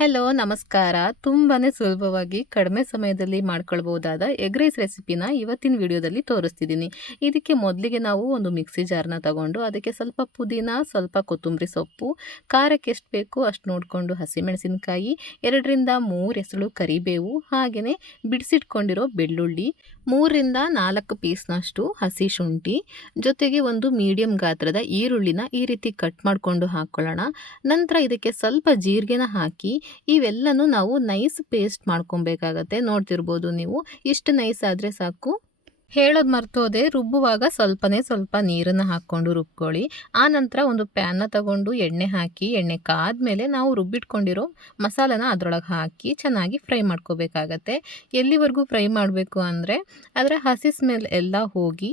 Hello ನಮಸ್ಕಾರ. ತುಂಬಾನೇ ಸುಲಭವಾಗಿ ಕಡಿಮೆ ಸಮಯದಲ್ಲಿ ಮಾಡ್ಕೊಳ್ಬಹುದಾದ ಎಗ್ ರೈಸ್ ರೆಸಿಪಿನ ಇವತ್ತಿನ ವಿಡಿಯೋದಲ್ಲಿ ತೋರಿಸ್ತಿದ್ದೀನಿ. ಇದಕ್ಕೆ ಮೊದಲಿಗೆ ನಾವು ಒಂದು ಮಿಕ್ಸಿ ಜಾರ್ನ ತಗೊಂಡು ಅದಕ್ಕೆ ಸ್ವಲ್ಪ ಪುದೀನ, ಸ್ವಲ್ಪ ಕೊತ್ತಂಬರಿ ಸೊಪ್ಪು, ಖಾರಕ್ಕೆ ಎಷ್ಟು ಬೇಕೋ ಅಷ್ಟು ನೋಡಿಕೊಂಡು ಹಸಿಮೆಣಸಿನಕಾಯಿ, 2 ರಿಂದ 3 ಎಸಳು ಕರಿಬೇವು, ಹಾಗೆಯೇ ಬಿಡಿಸಿಟ್ಕೊಂಡಿರೋ ಬೆಳ್ಳುಳ್ಳಿ, 3 ರಿಂದ 4 ಪೀಸ್ನಷ್ಟು ಹಸಿ ಶುಂಠಿ, ಜೊತೆಗೆ ಒಂದು ಮೀಡಿಯಂ ಗಾತ್ರದ ಈರುಳ್ಳಿನ ಈ ರೀತಿ ಕಟ್ ಮಾಡಿಕೊಂಡು ಹಾಕ್ಕೊಳ್ಳೋಣ. ನಂತರ ಇದಕ್ಕೆ ಸ್ವಲ್ಪ ಜೀರಿಗೆನ ಹಾಕಿ ಇವೆಲ್ಲನೂ ನಾವು ನೈಸ್ ಪೇಸ್ಟ್ ಮಾಡ್ಕೊಬೇಕಾಗತ್ತೆ. ನೋಡ್ತಿರ್ಬೋದು ನೀವು, ಇಷ್ಟು ನೈಸ್ ಆದರೆ ಸಾಕು. ಹೇಳೋದು ಮರ್ತೋದೆ, ರುಬ್ಬುವಾಗ ಸ್ವಲ್ಪ ನೀರನ್ನು ಹಾಕ್ಕೊಂಡು ರುಬ್ಕೊಳ್ಳಿ. ಆ ನಂತರ ಒಂದು ಪ್ಯಾನ್ನ ತಗೊಂಡು ಎಣ್ಣೆ ಹಾಕಿ, ಎಣ್ಣೆ ಕಾದ್ಮೇಲೆ ನಾವು ರುಬ್ಬಿಟ್ಕೊಂಡಿರೋ ಮಸಾಲಾನ ಅದರೊಳಗೆ ಹಾಕಿ ಚೆನ್ನಾಗಿ ಫ್ರೈ ಮಾಡ್ಕೋಬೇಕಾಗತ್ತೆ. ಎಲ್ಲಿವರೆಗೂ ಫ್ರೈ ಮಾಡಬೇಕು ಅಂದರೆ ಅದರ ಹಸಿ ಸ್ಮೆಲ್ ಎಲ್ಲ ಹೋಗಿ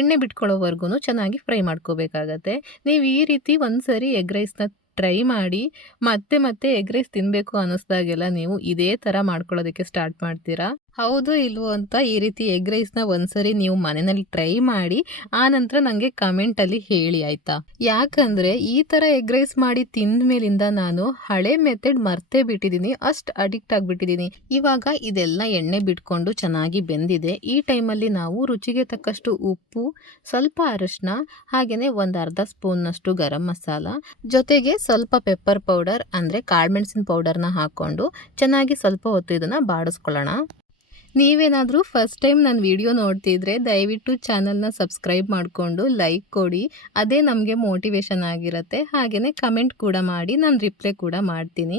ಎಣ್ಣೆ ಬಿಟ್ಕೊಳ್ಳೋವರೆಗೂ ಚೆನ್ನಾಗಿ ಫ್ರೈ ಮಾಡ್ಕೋಬೇಕಾಗತ್ತೆ. ನೀವು ಈ ರೀತಿ ಒಂದ್ಸರಿ ಎಗ್ ರೈಸ್ನ ಟ್ರೈ ಮಾಡಿ ಮತ್ತೆ ಎಗ್ ರೈಸ್ ತಿನ್ನಬೇಕು ಅನ್ನಿಸ್ದಾಗೆಲ್ಲ ನೀವು ಇದೇ ಥರ ಮಾಡ್ಕೊಳ್ಳೋದಕ್ಕೆ ಸ್ಟಾರ್ಟ್ ಮಾಡ್ತೀರಾ. ಹೌದು ಇಲ್ವೋ ಅಂತ ಈ ರೀತಿ ಎಗ್ ರೈಸ್ನ ಒಂದ್ಸರಿ ನೀವು ಮನೆಯಲ್ಲಿ ಟ್ರೈ ಮಾಡಿ ಆ ನಂತರ ನನಗೆ ಕಮೆಂಟಲ್ಲಿ ಹೇಳಿ ಆಯಿತಾ. ಯಾಕಂದರೆ ಈ ಥರ ಎಗ್ ರೈಸ್ ಮಾಡಿ ತಿಂದ ಮೇಲಿಂದ ನಾನು ಹಳೆ ಮೆಥಡ್ ಮರ್ತೇ ಬಿಟ್ಟಿದ್ದೀನಿ, ಅಷ್ಟು ಅಡಿಕ್ಟ್ ಆಗಿಬಿಟ್ಟಿದ್ದೀನಿ. ಇವಾಗ ಇದೆಲ್ಲ ಎಣ್ಣೆ ಬಿಟ್ಕೊಂಡು ಚೆನ್ನಾಗಿ ಬೆಂದಿದೆ. ಈ ಟೈಮಲ್ಲಿ ನಾವು ರುಚಿಗೆ ತಕ್ಕಷ್ಟು ಉಪ್ಪು, ಸ್ವಲ್ಪ ಅರಿಶಿನ, ಹಾಗೆಯೇ ಒಂದು ಅರ್ಧ ಸ್ಪೂನ್ನಷ್ಟು ಗರಂ ಮಸಾಲ, ಜೊತೆಗೆ ಸ್ವಲ್ಪ ಪೆಪ್ಪರ್ ಪೌಡರ್ ಅಂದರೆ ಕಾಳುಮೆಣಸಿನ ಪೌಡರ್ನ ಹಾಕ್ಕೊಂಡು ಚೆನ್ನಾಗಿ ಸ್ವಲ್ಪ ಹೊತ್ತು ಇದನ್ನು ಬಾಡಿಸ್ಕೊಳ್ಳೋಣ. ನೀವೇನಾದರೂ ಫಸ್ಟ್ ಟೈಮ್ ನನ್ನ ವಿಡಿಯೋ ನೋಡ್ತಿದ್ರೆ ದಯವಿಟ್ಟು ಚಾನಲ್ನ ಸಬ್ಸ್ಕ್ರೈಬ್ ಮಾಡಿಕೊಂಡು ಲೈಕ್ ಕೊಡಿ, ಅದೇ ನಮಗೆ ಮೋಟಿವೇಶನ್ ಆಗಿರುತ್ತೆ. ಹಾಗೆಯೇ ಕಮೆಂಟ್ ಕೂಡ ಮಾಡಿ, ನಾನು ರಿಪ್ಲೈ ಕೂಡ ಮಾಡ್ತೀನಿ.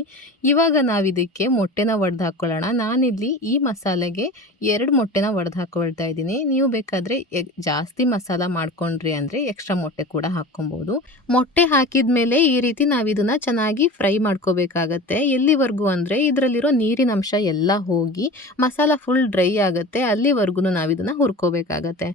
ಇವಾಗ ನಾವಿದಕ್ಕೆ ಮೊಟ್ಟೆನ ಒಡೆದು ಹಾಕ್ಕೊಳ್ಳೋಣ. ನಾನಿಲ್ಲಿ ಈ ಮಸಾಲೆಗೆ 2 ಮೊಟ್ಟೆನ ಒಡೆದು ಹಾಕ್ಕೊಳ್ತಾ ಇದ್ದೀನಿ. ನೀವು ಬೇಕಾದರೆ ಜಾಸ್ತಿ ಮಸಾಲ ಮಾಡ್ಕೊಂಡ್ರಿ ಅಂದರೆ ಎಕ್ಸ್ಟ್ರಾ ಮೊಟ್ಟೆ ಕೂಡ ಹಾಕ್ಕೊಬೋದು. ಮೊಟ್ಟೆ ಹಾಕಿದ ಮೇಲೆ ಈ ರೀತಿ ನಾವಿದನ್ನು ಚೆನ್ನಾಗಿ ಫ್ರೈ ಮಾಡ್ಕೋಬೇಕಾಗತ್ತೆ. ಎಲ್ಲಿವರೆಗೂ ಅಂದರೆ ಇದರಲ್ಲಿರೋ ನೀರಿನ ಅಂಶ ಎಲ್ಲ ಹೋಗಿ ಮಸಾಲ ಫುಲ್ ಡ್ರೈ ಆಗುತ್ತೆ, ಅಲ್ಲಿವರೆಗೂ ನಾವು ಇದನ್ನು ಹುರ್ಕೋಬೇಕಾಗತ್ತೆ.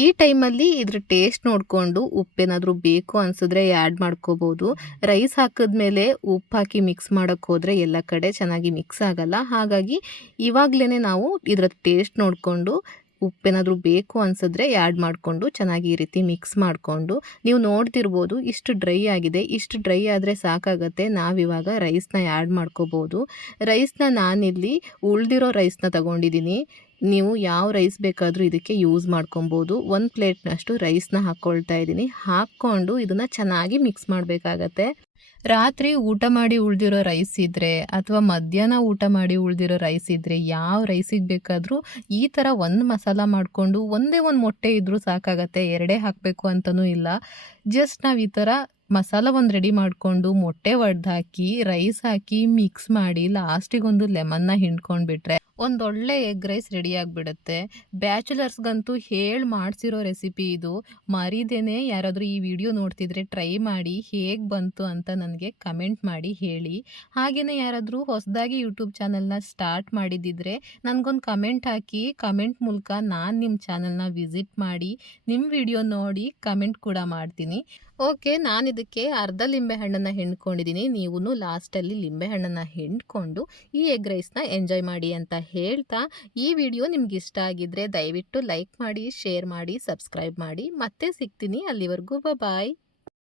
ಈ ಟೈಮಲ್ಲಿ ಇದ್ರ ಟೇಸ್ಟ್ ನೋಡಿಕೊಂಡು ಉಪ್ಪೇನಾದರೂ ಬೇಕು ಅನಿಸಿದ್ರೆ ಆ್ಯಡ್ ಮಾಡ್ಕೋಬೋದು. ರೈಸ್ ಹಾಕಿದ್ಮೇಲೆ ಉಪ್ಪು ಹಾಕಿ ಮಿಕ್ಸ್ ಮಾಡೋಕ್ಕೆ ಹೋದರೆ ಎಲ್ಲ ಕಡೆ ಚೆನ್ನಾಗಿ ಮಿಕ್ಸ್ ಆಗಲ್ಲ. ಹಾಗಾಗಿ ಇವಾಗಲೇ ನಾವು ಇದರ ಟೇಸ್ಟ್ ನೋಡಿಕೊಂಡು ಉಪ್ಪೇನಾದರೂ ಬೇಕು ಅನಿಸಿದ್ರೆ ಆ್ಯಡ್ ಮಾಡಿಕೊಂಡು ಚೆನ್ನಾಗಿ ಈ ರೀತಿ ಮಿಕ್ಸ್ ಮಾಡಿಕೊಂಡು, ನೀವು ನೋಡ್ತಿರ್ಬೋದು ಇಷ್ಟು ಡ್ರೈ ಆಗಿದೆ. ಇಷ್ಟು ಡ್ರೈ ಆದರೆ ಸಾಕಾಗತ್ತೆ. ನಾವಿವಾಗ ರೈಸ್ನ ಆ್ಯಡ್ ಮಾಡ್ಕೋಬೋದು. ರೈಸ್ನ ನಾನಿಲ್ಲಿ ಉಳಿದಿರೋ ರೈಸ್ನ ತಗೊಂಡಿದ್ದೀನಿ. ನೀವು ಯಾವ ರೈಸ್ ಬೇಕಾದರೂ ಇದಕ್ಕೆ ಯೂಸ್ ಮಾಡ್ಕೊಬೋದು. 1 ಪ್ಲೇಟ್ನಷ್ಟು ರೈಸ್ನ ಹಾಕ್ಕೊಳ್ತಾ ಇದ್ದೀನಿ. ಹಾಕ್ಕೊಂಡು ಇದನ್ನು ಚೆನ್ನಾಗಿ ಮಿಕ್ಸ್ ಮಾಡಬೇಕಾಗತ್ತೆ. ರಾತ್ರಿ ಊಟ ಮಾಡಿ ಉಳಿದಿರೋ ರೈಸ್ ಇದ್ದರೆ ಅಥವಾ ಮಧ್ಯಾಹ್ನ ಊಟ ಮಾಡಿ ಉಳಿದಿರೋ ರೈಸ್ ಇದ್ದರೆ ಯಾವ ರೈಸಿಗೆ ಬೇಕಾದರೂ ಈ ಥರ ಒಂದು ಮಸಾಲ ಮಾಡಿಕೊಂಡು ಒಂದೇ ಒಂದು ಮೊಟ್ಟೆ ಇದ್ದರೂ ಸಾಕಾಗತ್ತೆ. 2 ಹಾಕಬೇಕು ಅಂತಲೂ ಇಲ್ಲ. ಜಸ್ಟ್ ನಾವು ಈ ಥರ ಮಸಾಲ ಒಂದು ರೆಡಿ ಮಾಡಿಕೊಂಡು ಮೊಟ್ಟೆ ಒಡೆದು ಹಾಕಿ ರೈಸ್ ಹಾಕಿ ಮಿಕ್ಸ್ ಮಾಡಿ ಲಾಸ್ಟಿಗೊಂದು ಲೆಮನ್ನ ಹಿಂಡ್ಕೊಂಡ್ಬಿಟ್ರೆ ಒಂದೊಳ್ಳೆ ಎಗ್ ರೈಸ್ ರೆಡಿ ಆಗಿಬಿಡುತ್ತೆ. ಬ್ಯಾಚುಲರ್ಸ್ಗಂತೂ ಹೇಳಿ ಮಾಡಿಸಿರೋ ರೆಸಿಪಿ ಇದು. ಮರಿದೇನೆ ಯಾರಾದರೂ ಈ ವಿಡಿಯೋ ನೋಡ್ತಿದ್ರೆ ಟ್ರೈ ಮಾಡಿ ಹೇಗೆ ಬಂತು ಅಂತ ನನಗೆ ಕಮೆಂಟ್ ಮಾಡಿ ಹೇಳಿ. ಹಾಗೆಯೇ ಯಾರಾದರೂ ಹೊಸದಾಗಿ ಯೂಟ್ಯೂಬ್ ಚಾನಲ್ನ ಸ್ಟಾರ್ಟ್ ಮಾಡಿದ್ದಿದ್ರೆ ನನಗೊಂದು ಕಮೆಂಟ್ ಹಾಕಿ, ಕಮೆಂಟ್ ಮೂಲಕ ನಾನು ನಿಮ್ಮ ಚಾನಲ್ನ ವಿಸಿಟ್ ಮಾಡಿ ನಿಮ್ಮ ವಿಡಿಯೋ ನೋಡಿ ಕಮೆಂಟ್ ಕೂಡ ಮಾಡ್ತೀನಿ. ಓಕೆ, ನಾನು ಇದಕ್ಕೆ ಅರ್ಧ ಲಿಂಬೆಹಣ್ಣನ್ನು ಹಿಂಡ್ಕೊಂಡಿದ್ದೀನಿ. ನೀವು ಲಾಸ್ಟಲ್ಲಿ ಲಿಂಬೆಹಣ್ಣನ್ನು ಹಿಂಡ್ಕೊಂಡು ಈ ಎಗ್ ರೈಸ್ನ ಎಂಜಾಯ್ ಮಾಡಿ ಅಂತ ಹೇಳ್ತಾ, ಈ ವಿಡಿಯೋ ನಿಮ್ಗೆ ಇಷ್ಟ ಆಗಿದ್ದರೆ ದಯವಿಟ್ಟು ಲೈಕ್ ಮಾಡಿ, ಶೇರ್ ಮಾಡಿ, ಸಬ್ಸ್ಕ್ರೈಬ್ ಮಾಡಿ. ಮತ್ತೆ ಸಿಗ್ತೀನಿ. ಅಲ್ಲಿವರೆಗೂ ಬಾಯ್.